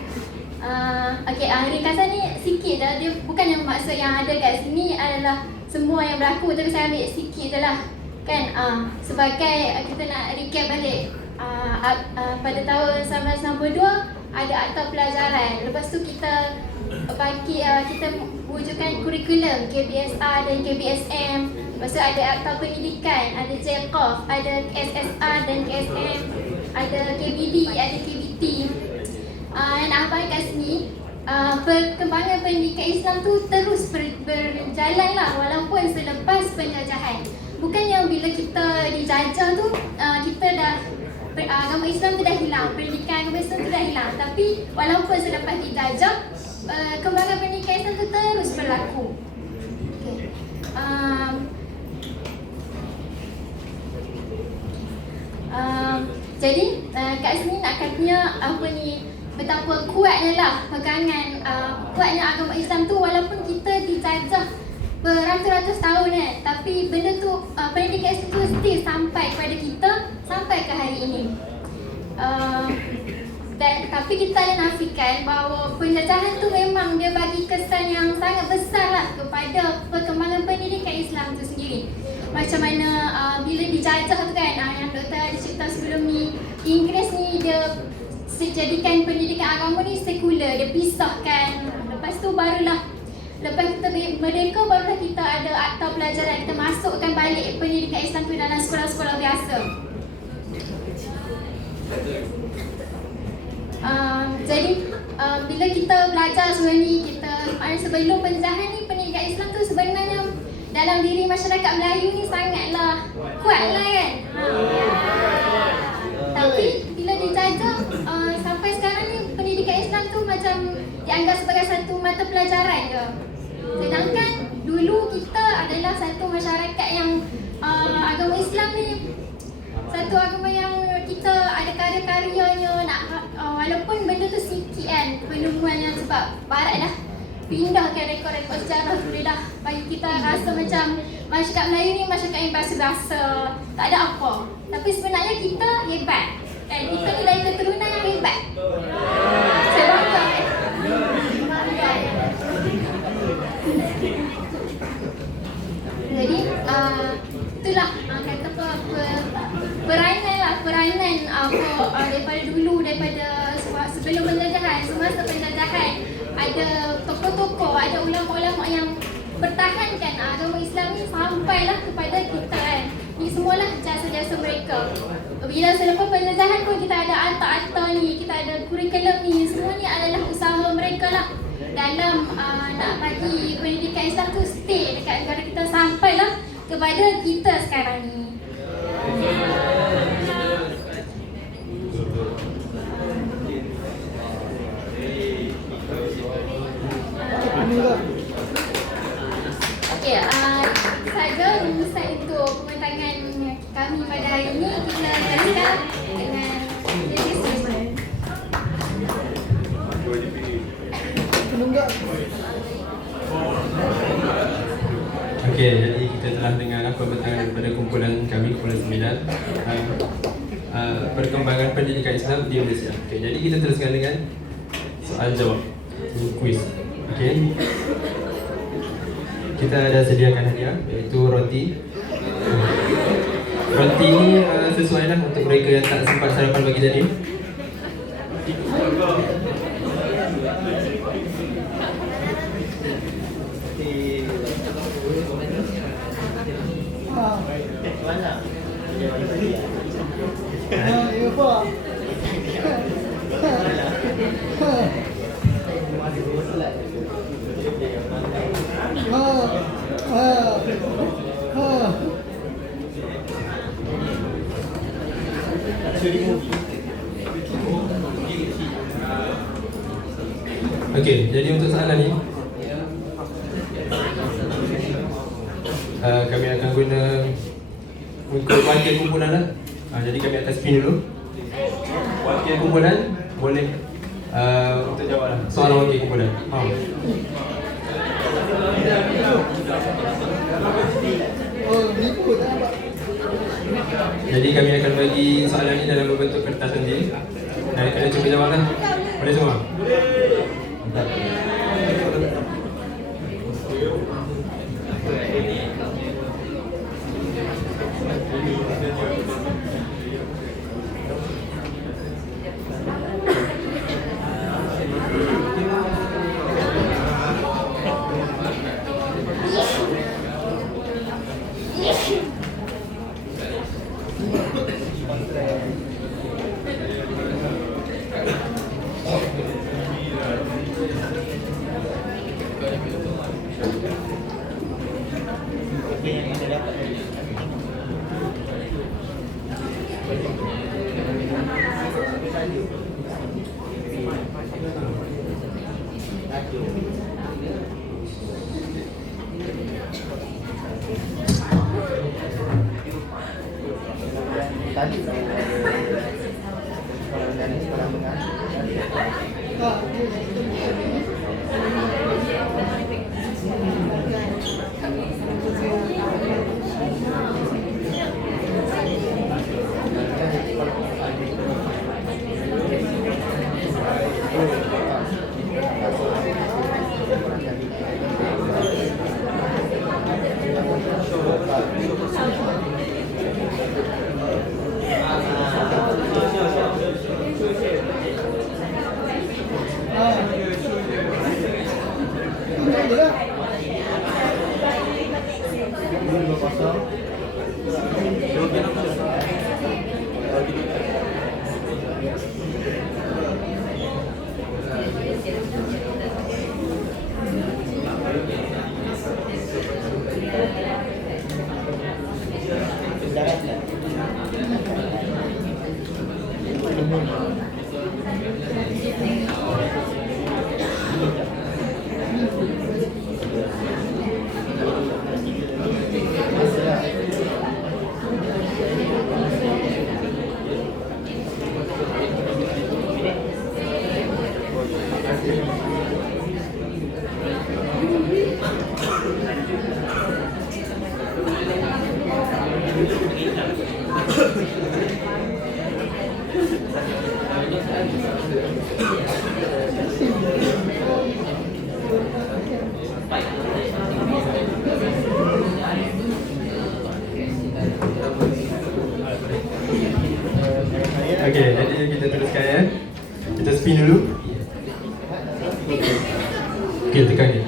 Okey, ringkasan ni sikit dah, dia bukan yang maksud yang ada kat sini adalah semua yang berlaku, tapi saya ambil sikit je lah kan. Sebagai kita nak recap balik, pada tahun 1962 ada akta pelajaran. Lepas tu kita kita wujudkan kurikulum KBSR dan KBSM. Lepas tu ada akta pendidikan, ada JKOF, ada SSR dan KSM, ada KBD, ada KBT. Yang nak abang kat sini, perkembangan pendidikan Islam tu terus berjalan lah walaupun selepas penjajahan. Bukan yang bila kita dijajah tu kita dah agama Islam tu dah hilang, pendidikan agama Islam tu dah hilang. Tapi walaupun selepas dijajah, kembangan pendidikan Islam tu terus berlaku. Okay. Jadi kat sini nak katanya apa ni, betapa kuatnya lah pegangan kuatnya agama Islam tu walaupun kita dijajah beratus-ratus tahun kan, tapi benda tu pendidikan Islam tu still sampai kepada kita sampai ke hari ini. Tapi kita ada nafikan bahawa penjajahan tu memang dia bagi kesan yang sangat besar lah kepada perkembangan pendidikan Islam tu sendiri. Macam mana bila dijajah tu kan, yang doktor ada cerita sebelum ni, Inggeris ni dia jadikan pendidikan agama ni sekular, dia pisahkan. Lepas tu barulah, lepas kita merdeka barulah kita ada akta pelajaran, kita masukkan balik pendidikan Islam tu dalam sekolah-sekolah biasa. Jadi bila kita belajar sebenarnya kita sebelum penjajahan ni, pendidikan Islam tu sebenarnya dalam diri masyarakat Melayu ni sangatlah kuat lah kan. Tapi bila dijajah sampai sekarang ni pendidikan Islam tu macam dianggap sebagai satu mata pelajaran je. Sedangkan dulu kita adalah satu masyarakat yang agama Islam ni satu agama yang kita upayanya nak walaupun benda tu sikit kan penemuannya, sebab barat dah pindahkan rekod-rekod sejarah tu, dia dah bagi kita rasa macam masyarakat Melayu ni masyarakat yang biasa-biasa, tak ada apa. Tapi sebenarnya kita hebat kan, kita ni dari keturunan yang hebat. Saya bangga kan. Jadi itulah kata apa peranan daripada dulu, daripada sebelum penjajahan, semasa penjajahan ada tokoh-tokoh, ada ulama-ulama yang pertahankan agama Islam ni sampailah kepada kita kan. Ini semualah jasa-jasa mereka. Bila selepas penjajahan pun kita ada akta-akta ni, kita ada kurikulum ni, semua ni adalah usaha mereka lah dalam nak bagi pendidikan Islam tu stay dekat negara kita sampailah kepada kita sekarang ni. Okey, saja rumusan untuk pembentangan kami pada hari ini. Kita teruskan dengan discussion. Okey, jadi kita telah dengar pembentangan daripada kumpulan kami, kumpulan 9, perkembangan pendidikan Islam di Malaysia. Okey, jadi kita teruskan dengan soal jawab, kuis. Okey. Kita ada sediakan hadiah, iaitu roti. Roti ini sesuai lah untuk mereka yang tak sempat sarapan pagi tadi. Okey, jadi untuk soalan ni kami akan guna untuk wakil kumpulan lah. Jadi kami akan spin dulu. Wakil kumpulan boleh untuk jawab lah soalan wakil kumpulan. Jadi kami akan bagi soalan ni dalam bentuk kertas sendiri. Dan kalian cuba jawab lah. Boleh semua? Mantap. Okey, jadi kita teruskan ya. Kita spin dulu. Okey, tekan ni.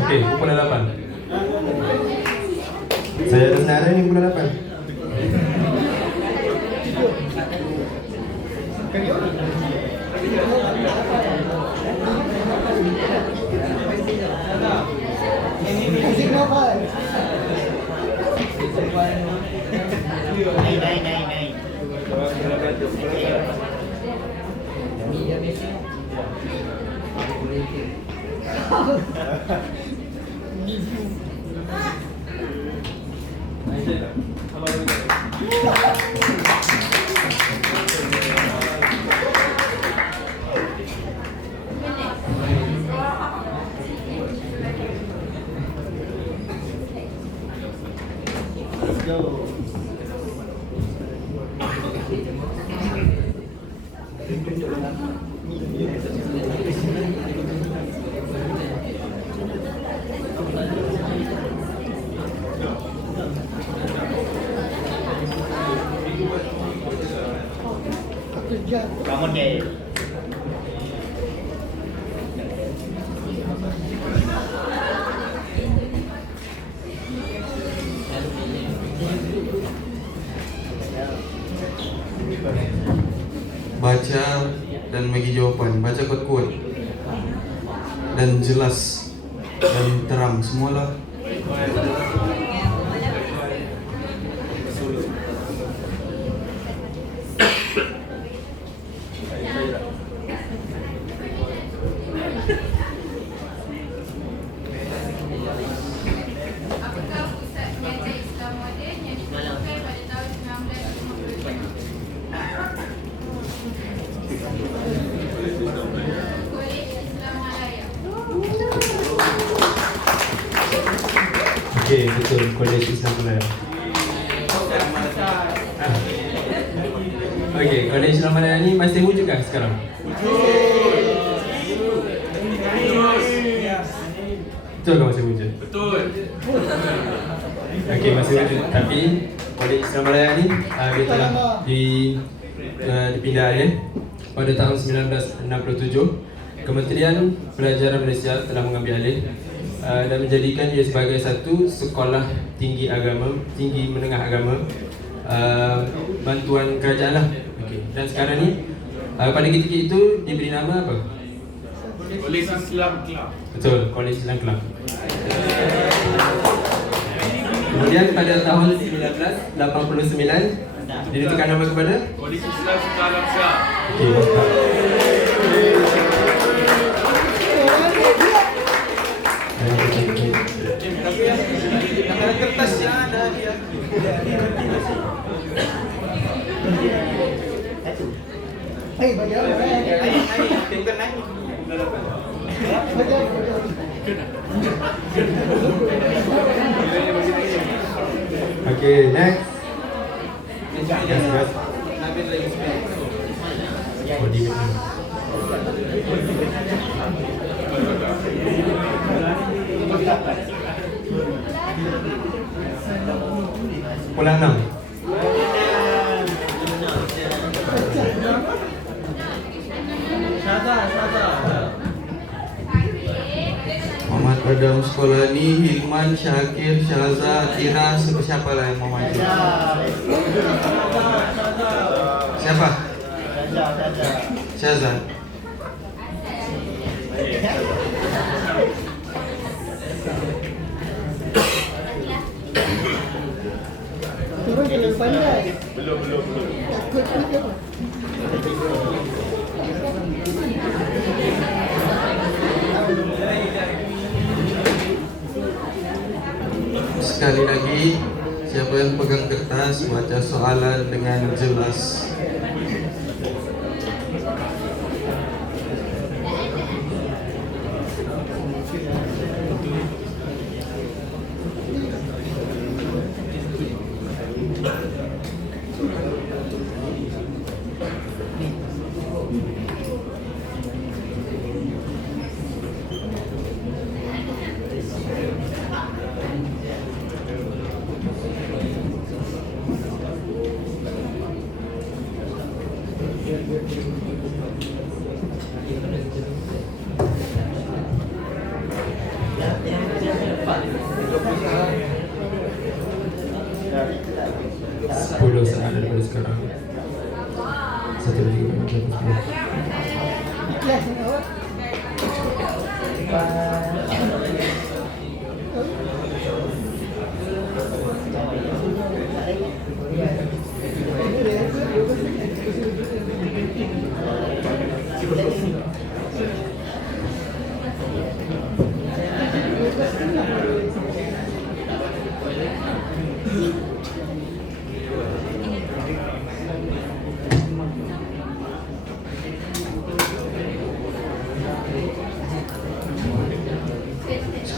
Okey, kumpulan 8. Saya ada senarai ni kumpulan 8. Baca dan bagi jawapan. Baca kuat-kuat dan jelas dan terang semualah. Apakah pusat belajar Islam moden yang dibuka pada tahun 1955? Kolej Islam Malaya. Okey, betul. Kolej Islam Malaya. Okey, Kolej Islam Malaya ni masih wujud kan sekarang? Betul ke masih wujud? Betul. Okey, masih wujud. Tapi Kolej Islam Malaya ni dia telah dipindah alih pada tahun 1967. Kementerian Pelajaran Malaysia telah mengambil alih dan menjadikan ia sebagai satu sekolah tinggi agama, tinggi menengah agama, bantuan kerajaan lah. Okay. Dan sekarang ni pada ketika itu diberi nama apa? Kolej Islam Club. Betul, Kolej Islam Club. Kemudian pada tahun 1989 ditukar nama kepada Kolej Islam Sekolah Syah. Okey, mantap. Kertas yang ada dia. Okay, next. Yes, yes. Pulang 6. Muhammad Adam sekolah ni, Hilman, Syakir, Syaza, Tira, siapa lah yang mau maju? Siapa? Syaza. Belum. Sekali lagi, siapa yang pegang kertas baca soalan dengan jelas. 1, 2, 3,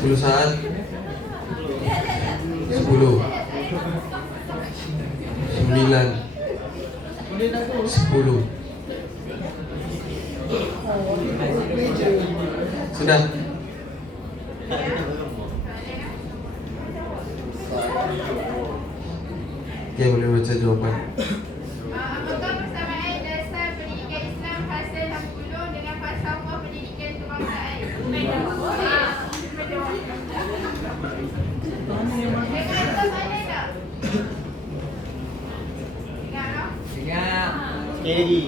10 saat. 10 9 10. Sudah. Oke, boleh baca jawaban. Apakah persamaan dasar pendidikan Islam hasil 60 dengan falsafah pendidikan kebangsaan? Dengan atas ada tak? Ingat tak? Sekali lagi.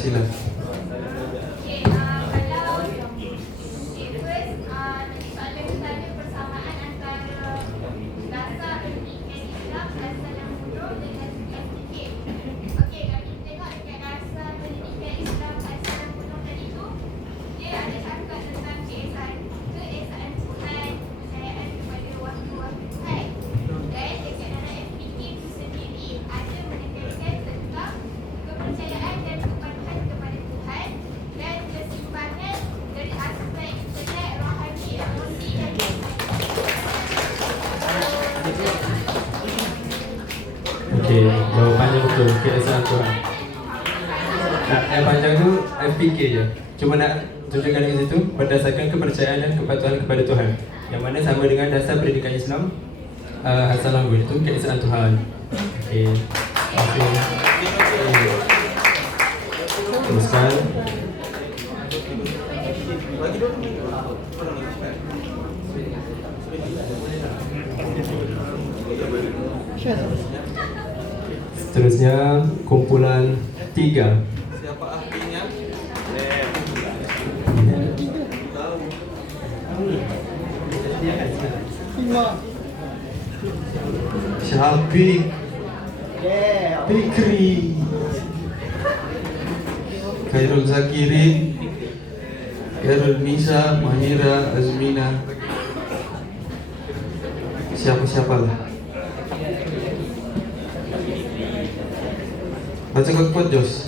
Sila. Okey, kalau first, soalan pertama persamaan antara dasar pendidikan Islam dasar yang bodoh dengan SDK. Okey, kalau kita tengok dekat dasar pendidikan Islam dasar yang bodoh tadi tu, dia ada cakap tentang keesaan Tuhan, kepercayaan kepada waktu-waktu Tuhan. Dan dekat dalam SDK itu sendiri ada menekankan tentang kepercayaan dan kepatuhan kepada Tuhan dan kesimbangan dari aspek intelek, rohani, emosi dan Okey, jawapannya betul. Keesaan Tuhan. Yang panjang tu FPK je. Cuma nak tunjukkan di situ berdasarkan kepercayaan dan kepatuhan kepada Tuhan. Yang mana sama dengan dasar pendidikan Islam asal language itu keesaan Tuhan. Okey. Teruskan. Seterusnya kumpulan 3. Siapa ahlinya? Syafiq, Fikri, Khairul Zakirin, Khairul Nisa, Mahira, Azmina. Siapa-siapalah. Baca kuat-kuat, Jos.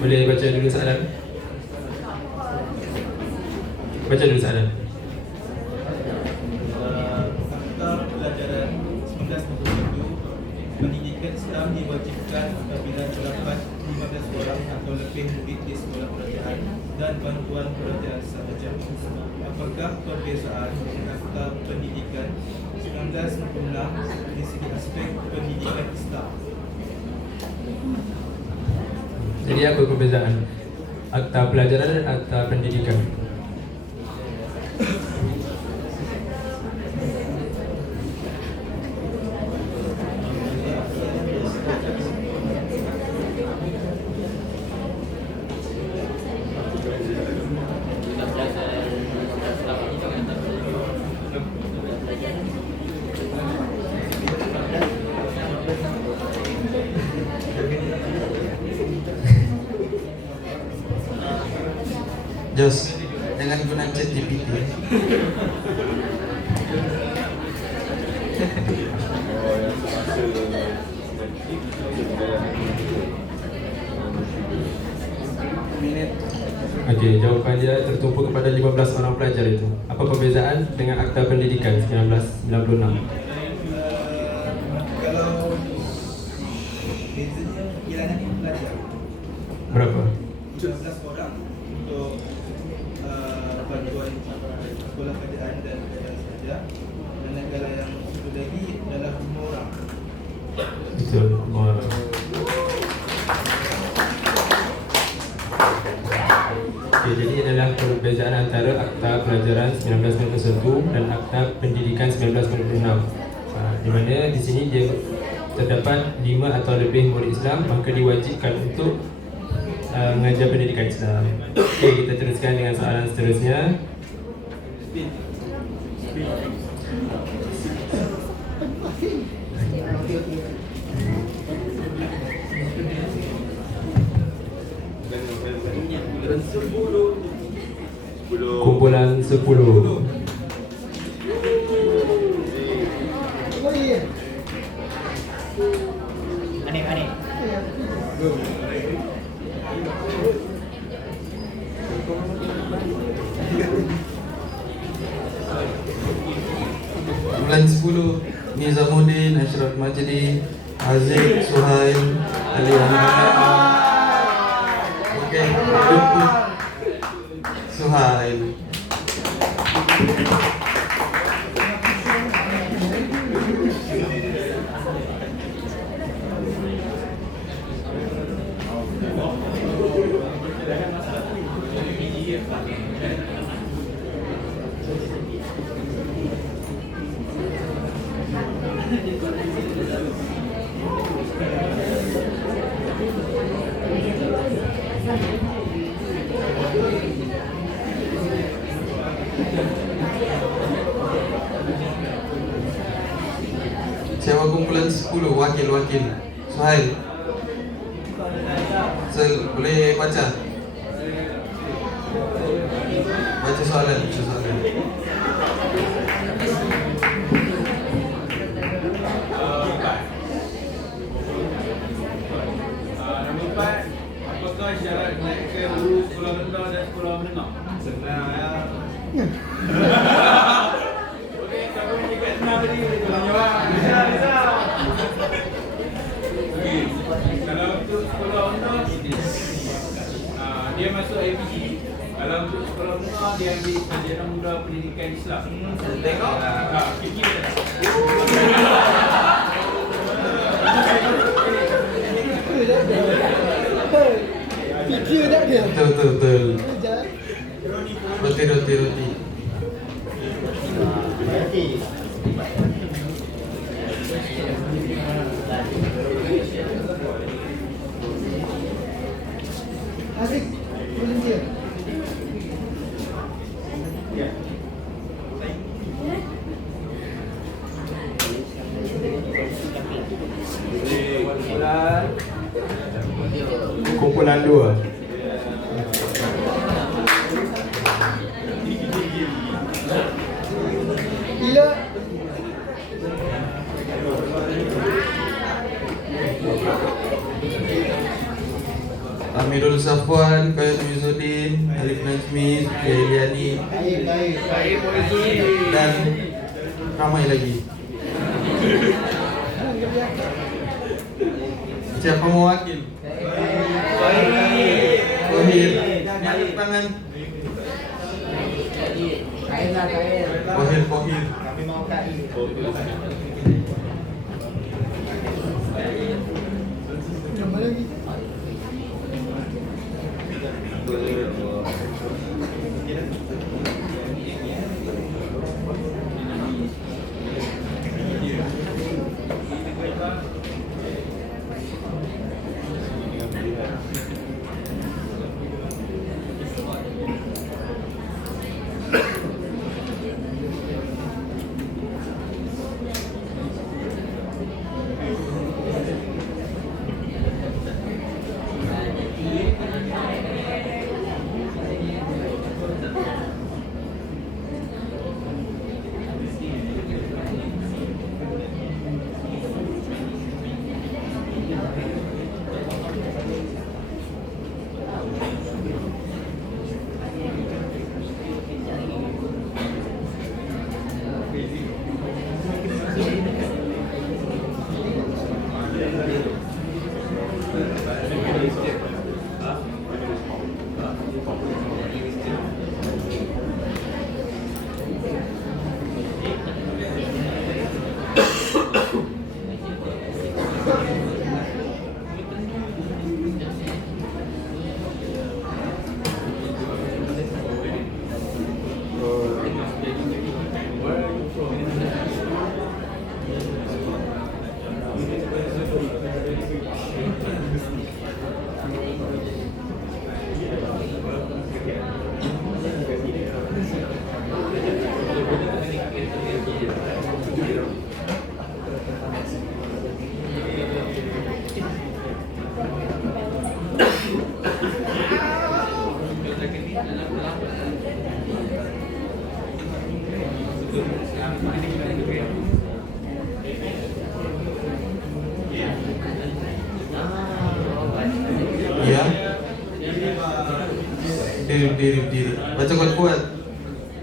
Boleh baca dulu soalan? Baca dulu soalan. Pelajaran 1967, pendidikan Islam diwajibkan apabila terdapat 15 orang atau lebih murid di sekolah kerajaan dan bantuan kerajaan sahaja. Apakah perbezaan Akta Pendidikan 1966 dari segi aspek pendidikan Islam? Jadi apa perbezaan Akta Pelajaran dan Akta Pendidikan? Jos, jangan guna ChatGPT. Okey, jawapan dia tertumpu kepada 15 orang pelajar itu. Apa perbezaan dengan Akta Pendidikan 1996? Kalau bezanya bilangan pelajar Berapa? 13 orang untuk bantuan sekolah kerajaan dan saja. Manakala yang satu lagi adalah 5 orang. Betul. Okey, jadi ini adalah perbezaan antara Akta Pelajaran 1991 dan Akta Pendidikan 1996. Di mana di sini dia terdapat 5 atau lebih murid Islam, maka diwajibkan untuk mengajar pendidikan Islam. Okey, kita teruskan dengan soalan seterusnya. Kumpulan 10. Aneh. Bulan 10, Nizamuddin, Ashraf Majdi, Aziz, Suhail, Ali Ahmad. Okey, jemput Suhail. Siapa kumpulan 10 wakil-wakil? Suhail. Boleh baca? Baca soalan. Nombor 4, apakah syarat menaikkan guru sekolah rendah dan sekolah menengah? Senang ya. Okey, siapa yang dekat senang tadi? Tolong jawab. Bisa. Okey, kalau untuk sekolah rendah, dia masuk IPG. Kalau untuk sekolah menengah, dia ambil Sarjana Muda Pendidikan Islam. Tengok. Kira. Fikir tak dia? Betul. Roti. Azik, volunteer. Kumpulan 2. Gila. Amirul Safwan, Khairul Mizuddin, Alif Najmi, Eliani, dan ramai lagi. Siapa mewakil? Wahid. Angkat tangan. Wahid. Kami mau KI. Nama lagi. Ya. Diri. Baca kuat-kuat.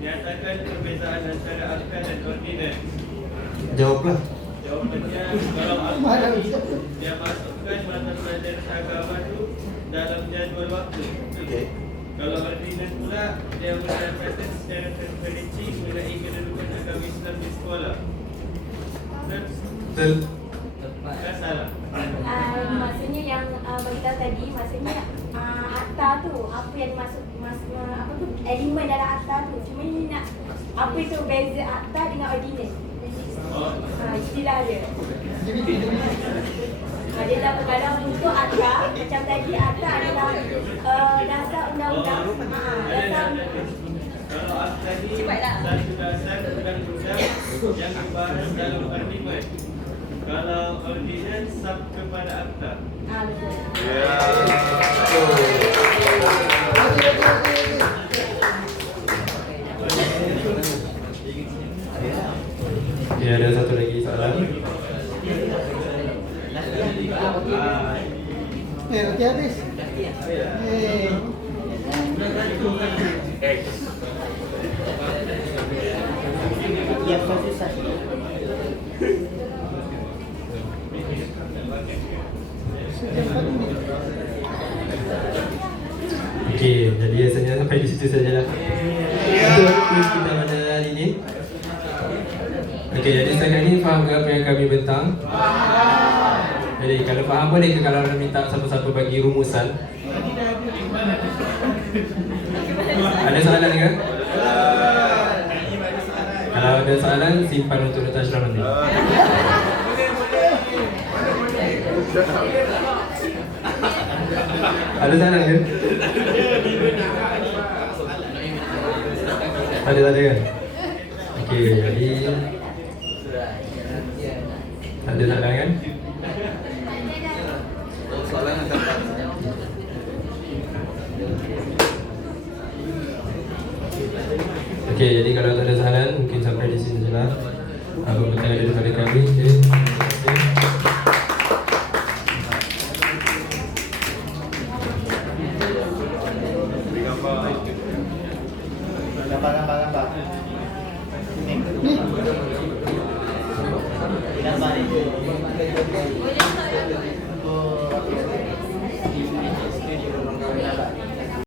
Nyatakan perbezaan antara akta dan ordinans. Jawablah. Jawapannya, kalau akta dia masukkan mata pelajaran agama itu dalam jadual waktu. Okey. Kalau ordinans pula dia mendapatkan secara terperinci mengenai kedudukan agama Islam di sekolah. Betul. Kan salah. Maksudnya yang bagi tahu tadi, maksudnya akta tu apa yang masuk apa tu elemen dalam akta tu. Cuma ni nak apa itu beza akta dengan ordinance. Istilah dia. Dia dah kalau untuk akta macam tadi akta adalah dasar undang-undang. Dasar Kalau akta ni satu dasar undang-undang yang dibahas dalam parlimen. Kalau ordinance sub kepada akta. Ya, ada satu lagi soalan. Okey habis. Okey, jadi rasanya sampai di situ sajalah untuk kuis kita pada hari ini. Okey, jadi setakat ni faham ke apa yang kami bentang? Jadi kalau faham boleh ke kalau nak minta siapa-siapa bagi rumusan? Ada soalan ke? Kalau ada soalan simpan untuk Dr. Ashraf nanti. Ada soalan ke? Ada kan? Okey, jadi ada soalan kan? Soalan akan Okey, jadi kalau tak ada soalan mungkin sampai di sini saja. Apa pertanyaan daripada kami? Okey. Gambar. Ni. Gambar ni.